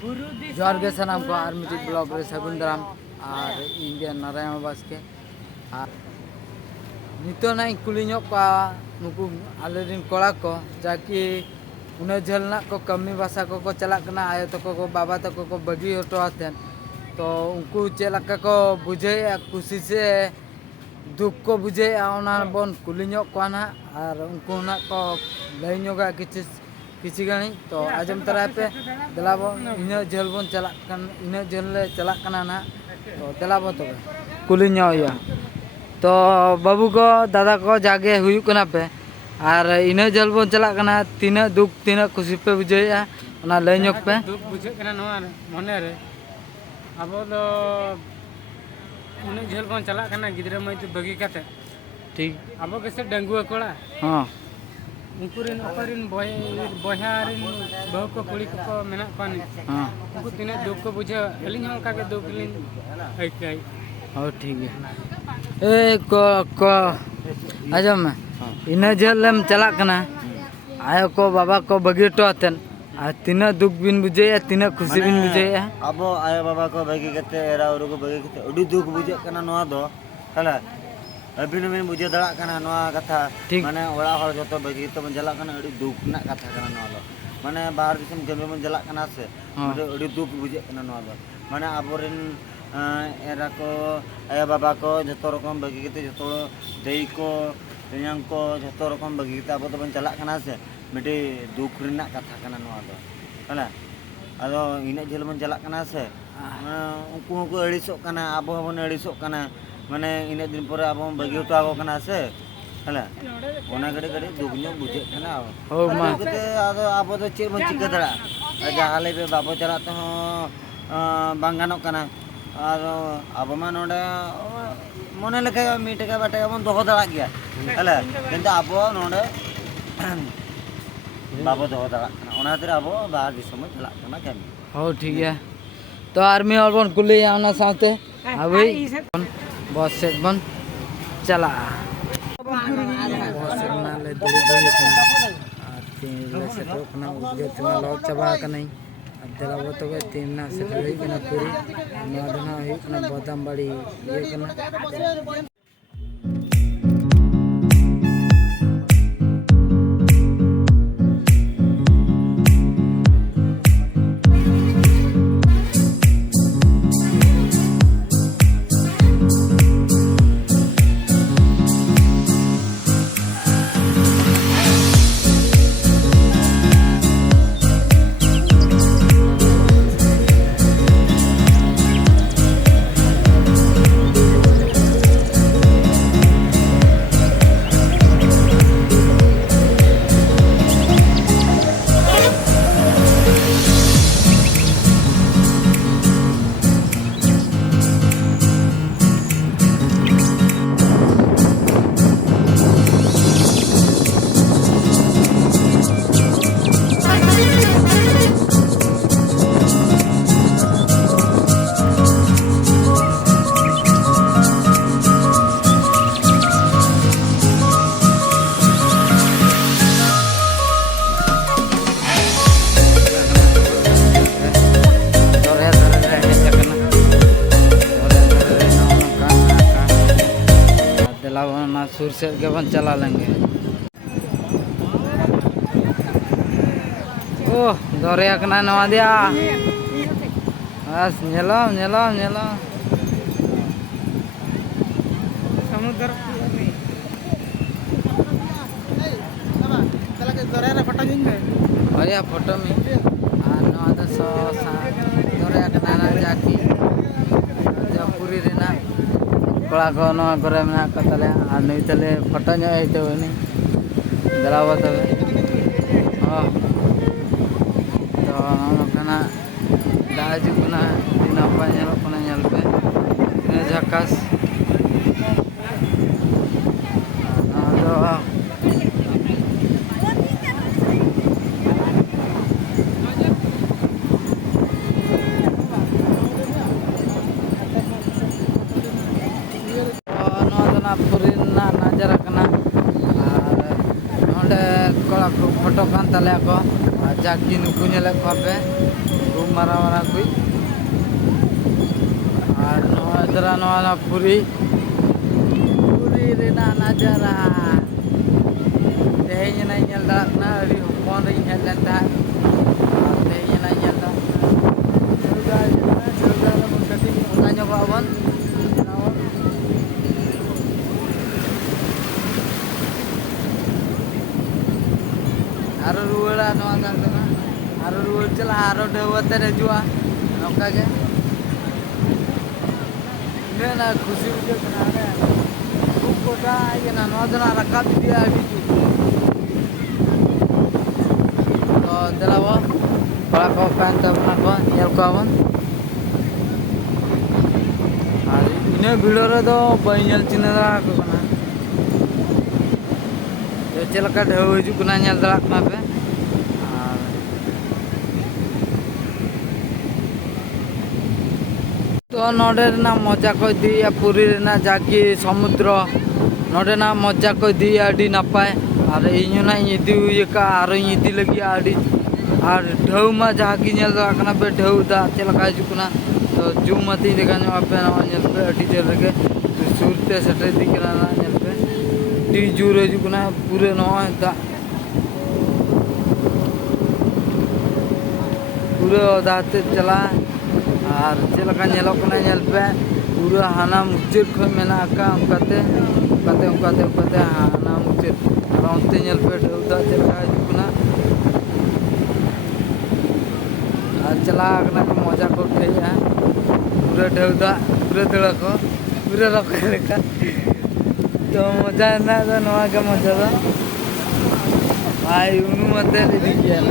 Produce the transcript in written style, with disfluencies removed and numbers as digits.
जोहार गे सानाम को आर मिट्टी ब्लॉग रे सगुन दाराम और इंगे नारायण बास्के और नितो ना कुली नुकु आले रिन कोड़ा को जाकि उन्हें झल ना को कमी भाषा को चला कना आयो तको को बाबा तको को बगी हटो आतेन तो उनको चेलका को बुझे खुशी से दुख को बुझे ओना बन कुली को ना और उनको ना को लई ñoगा किसी गानी तो आजम तरह पे दिलाबो इन झल बन चला इन झल ले चला कना ना तो दिलाबो तो कुली या तो बाबू को दादा को जागे हुई कना पे और इन झल बन चला कना तीन दुख तीन खुशी पे बुझेया ओना लई ñok पे दुख बुझे कना नोआ मने रे अब दो उन झल बन चला कना गिदरे मई बगी काते ठीक अब कैसे डंगुआ कोड़ा हां उनकुरिन ओकरिन बहारिन बहु को कुड़ी को मेना पानी हां उनको तीन दुख को बुझे अलिन हम का के दुख लिन आई और ठीक है ए को आजम इन झलम चला कना आयो को बाबा को बगी टोतन आ तीन दुख बिन बुझे तीन खुशी बिन बुझे अब आयो बाबा को बगी कते एरा और को बगी कते उडी दुख बुझे कना नोआ दो हला अबिन में बुझे दड़ा कना नोआ कथा माने ओड़ा हर जतो बगी तो मन जला कना उडी दुख ना कथा कना नोआ दो माने बाहर दिसम कमी मन जला कना से उडी दुख बुझे कना नोआ दो माने आबोरिन एरा को आयो बाबा को जतो रकम बगी कते जतो देई को तेयांग को जतो रकम बगी कते अब तो बन चला कना से मिटे दुख रिना कथा कना नोआ दो हला आदो इने झेल मन चला कना से उनको को अड़िसो कना आबो हबन अड़िसो कना माने इने दिन पर अब बगी उठा को कना से हला ओना गडे गडे दुख ᱧᱚᱜ बुझे कना हो मा कते आदो आबो तो चेर बन चिका दड़ा जहाले पे बाबो चला तो बांग गानो कना और अब मा नोडे मने लेके मीटका बाटे बन दोहो दड़ा गया हला किंतु आबो नोडे बाबो दोहो दड़ा कना ओना तेरे आबो बाहर दिसम चला कना कमी हो ठीक है तो आर्मी और बन कुली आना साथे अभी बस से बन चला बस ना ले दूर दूर कना तीन ले से तो कना उगे तना लो चबा कनै अब दिलाबो तो तीन ना से रही कना पूरी नोदना ही कना बदाम बड़ी ये कना सुर से बन चला लेंगे ओह दरिया कना नवा दिया बस नेलो नेलो नेलो समुद्र चला के दरिया रे फोटो जिंगे अरे फोटो में आ नवा तो सो सा दरिया कना ना जाकी जयपुरी रेना कोड़ा को नवा करे में कतले आ नहीं तले फोटो ᱧᱚᱜ आइतो नहीं दलाबो तबे हां तो नकना दाजू कना दिना पाñalo कना ñal पे ने झकास आदो नजर कना और नोडे कोड़ा को फोटो कान तले को जाकी नुकु नेले को पे marah marah kui ar noa dara noa na puri rena najara tehnya na nyal dak na adi hopon ri hel lan ta tehnya na nyal dak sudah na mukati tanya ko abon aro ruwala noa dak na aro ruwal chala aro dewate rejua noka ge na खुशी मुझे बना रहे हैं खूब कोटा ये ना नौजना रखा भी दिया अभी तो चला वो बड़ा को फैन तब ना को ये को अपन और इन्हें वीडियो रे तो बाइनल चिन्ह दा को ना जो चल का ढेउ हिजु कुना नेल दा ना पे तो नोडे ना मजा को दिया पुरी ना जाकी समुद्र नोडे ना मजा को दिया अड़ी नपाय और इन्हों ना इदी ये का और इदी लगी अड़ी और ढेउ मा जाकी नेल दा कना पे ढेउ दा चला का जुकना तो जू मती देखा न पे ना नेल पे अड़ी जल के सुरते सटे दिखना ना नेल पे टी जूरे जुकना पूरे नो दा पूरे दाते चला और चलका नेलो कना नेल पे पूरा हाना मुचर ख मेना का उनकाते हाना मुचर और onte नेल पे ढेउदा चलका जुकना और चला कना को मजा को उठेया पूरा ढेउदा पूरा दड़ा को पूरा रखे लेका तो मजा ना तो नवा का मजा भाई उनु मते दी गया